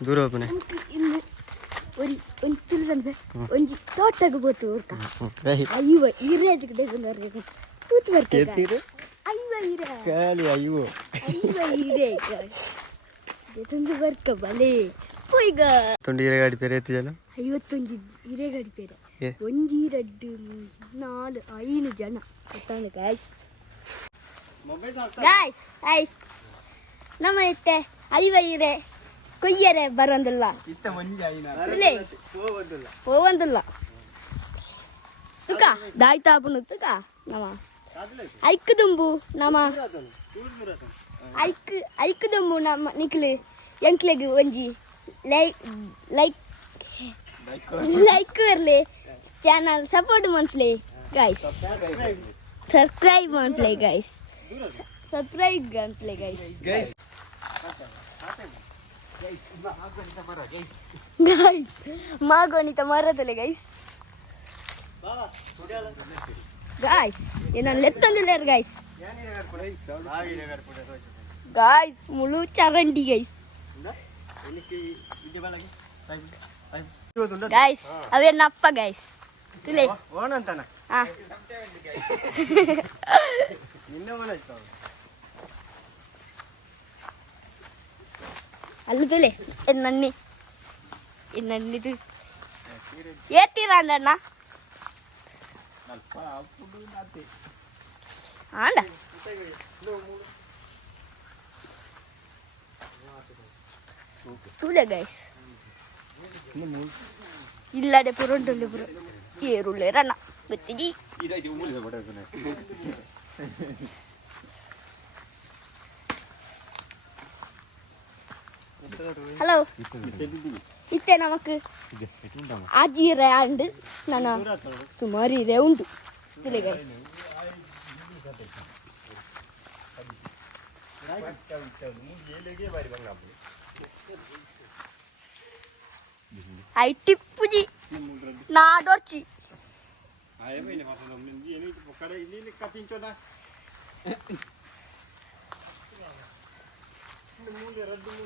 ದೂರ ಹೋಗ್ತಾನೆ ಒಂದು ತಿಳಿದಂದ್ರೆ ಒಂದು ತೋಟಕ್ಕೆ ಬೋತು ಅಯ್ಯೋ ಇರೇಜ್ ಕಡೆ ಬಂದವ್ರಿಗೆ ಕೂತು ಬರ್ತಾರೆ ಅಯ್ಯೋ ಇರೇ ತುಂಡು ಬರ್ಕ ಬಲೆ ಈಗ ತುಂಡು ಹಿರೇಗಾಡಿ ಪೇರೆ ಎತ್ತು ಜನ 51 ಹಿರೇಗಾಡಿ ಪೇರೆ 1 2 3 4 5 ಜನ ಗೊತ್ತಾನೆ ಗಾಯ್ಸ್ ಐ ನಮ್ಮ ಇತ್ತೆ ಐವೈರೆ ಕೊಯ್ಯರೆ ಬರೋದಿಲ್ಲ ಹೋಗಂದಿಲ್ಲ ತುಕ ದಾಯ್ತಾಪನು ತುಕ ನಮ್ಮ ಐಕ್ಕದುಂಬು ನಮ್ಮ ಐಕ್ಕದುಂಬು ನಮ್ಮ ನಿಕ್ಲು ಎಂಕ್ಲೆಗ್ ಒಂಜಿ ಲೈಕ್ ಬರ್ಲಿ ಚಾನಲ್ ಸಪೋರ್ಟ್ ಮಾಡ್ಲಿ ಗೈಸ್ ಸಬ್ಸ್ಕ್ರೈಬ್ ಮಾಡ್ಲಿ ಗೈಸ್ ಸಬ್ಸ್ಕ್ರೈಬ್ ಮಾಡ್ಲಿ ಗೈಸ್ ಗೈಸ್ ಮಾಗೋಣಿತ ಮರದಲೆ ಗೈಸ್ ಗೈಸ್ ಏನನ್ನ ಲೆತ್ತಂದಿಲ್ಲ ಗೈಸ್ ಗೈಸ್ ಮುಳು ಚರಂಡಿ ಗೈಸ್ ಗೈಸ್ ಅವೇನಪ್ಪ ಗೈಸ್ ತಿಳಿ ಓಣಂತನ ಹಾ ನಿನ್ನೆ ಓಣ ಇತ್ತು ಅಲ್ಲ ತುಲೆ ಎನ್ನನ್ನಿದು ಏತೀರ ಅಂದಣ್ಣ ಆಂಡ ತುಲೆ ಗೈಸ್ ಇಲ್ಲಡೆ ಪುರಂಟಲ್ಲಿ ಪುರ ಏರುಳ್ಳೆ ರಣ್ಣ ಗೊತ್ತಿದಿ ഹലോ ഇത്തെ നമുക്ക് ആജിറണ്ട് നാനാ സുമാരി റൗണ്ട് ഇതിലെ ഗൈസ് ഐ ടിപ്പുജി നാടോർച്ചി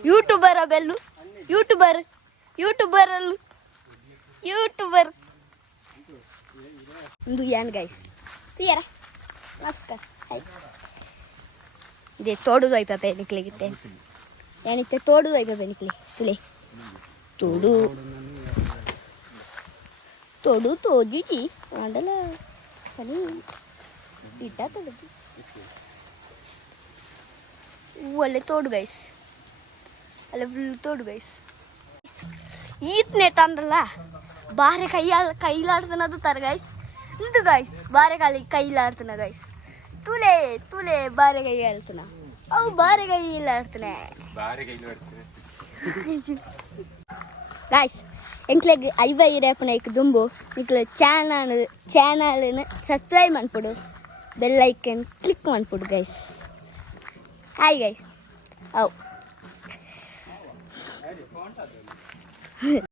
ಯೂಟ್ಯೂಬರ್ ಬೆಲ್ಲು ಯೂಟ್ಯೂಬರ್ ಒಂದು ಏನ್ ಗೈಸ್ ತೀಯರ ನಮಸ್ಕಾರ ಇದೇ ತೋಡುದು ಐಪ ನಿಕ್ಲಿಗಿತ್ತೆ ಏನಿತ್ತೆ ತೋಡುದು ಐಪ ನಿಕ್ಲಿ ತುಲೆ ತೋಡು ತೋಜುಜಿ ಮಾಡಲ್ಲ ಸರಿ ಇಟ್ಟ ತೊಡದು ಒಳ್ಳೆ ತೋಡು ಗೈಸ್ ಅಲ್ಲ ಫುಲ್ ತೋಡು ಗೈಸ್ ಈತನೇ ತಂದ್ರಲ್ಲ ಬಾರೆ ಕೈಲಾಡ್ತಾನ ಅದು ತರ ಗೈಸ್ ಇಂದು ಗೈಸ್ ಬಾರೆ ಕೈಲಾಡ್ತಾನ ಗೈಸ್ ತುಲೆ ಬಾರೆ ಕೈ ಆಡ್ತಾನ ಅವು ಬಾರೆ ಕೈಲಾಡ್ತಾನೆ ಗೈಸ್ ಎಂಕ್ಲೆಗ್ ಐವ ಇರೇಪನ ದುಂಬು ನಿಕ್ಲ ಚಾನಲ್ನ ಸಬ್ಸ್ಕ್ರೈಬ್ ಮಾಡ್ಬಿಡು ಬೆಲ್ ಐಕನ್ ಕ್ಲಿಕ್ ಮಾಡ್ಬಿಡು ಗೈಸ್ ಹಾಯ್ ಗೈಸ್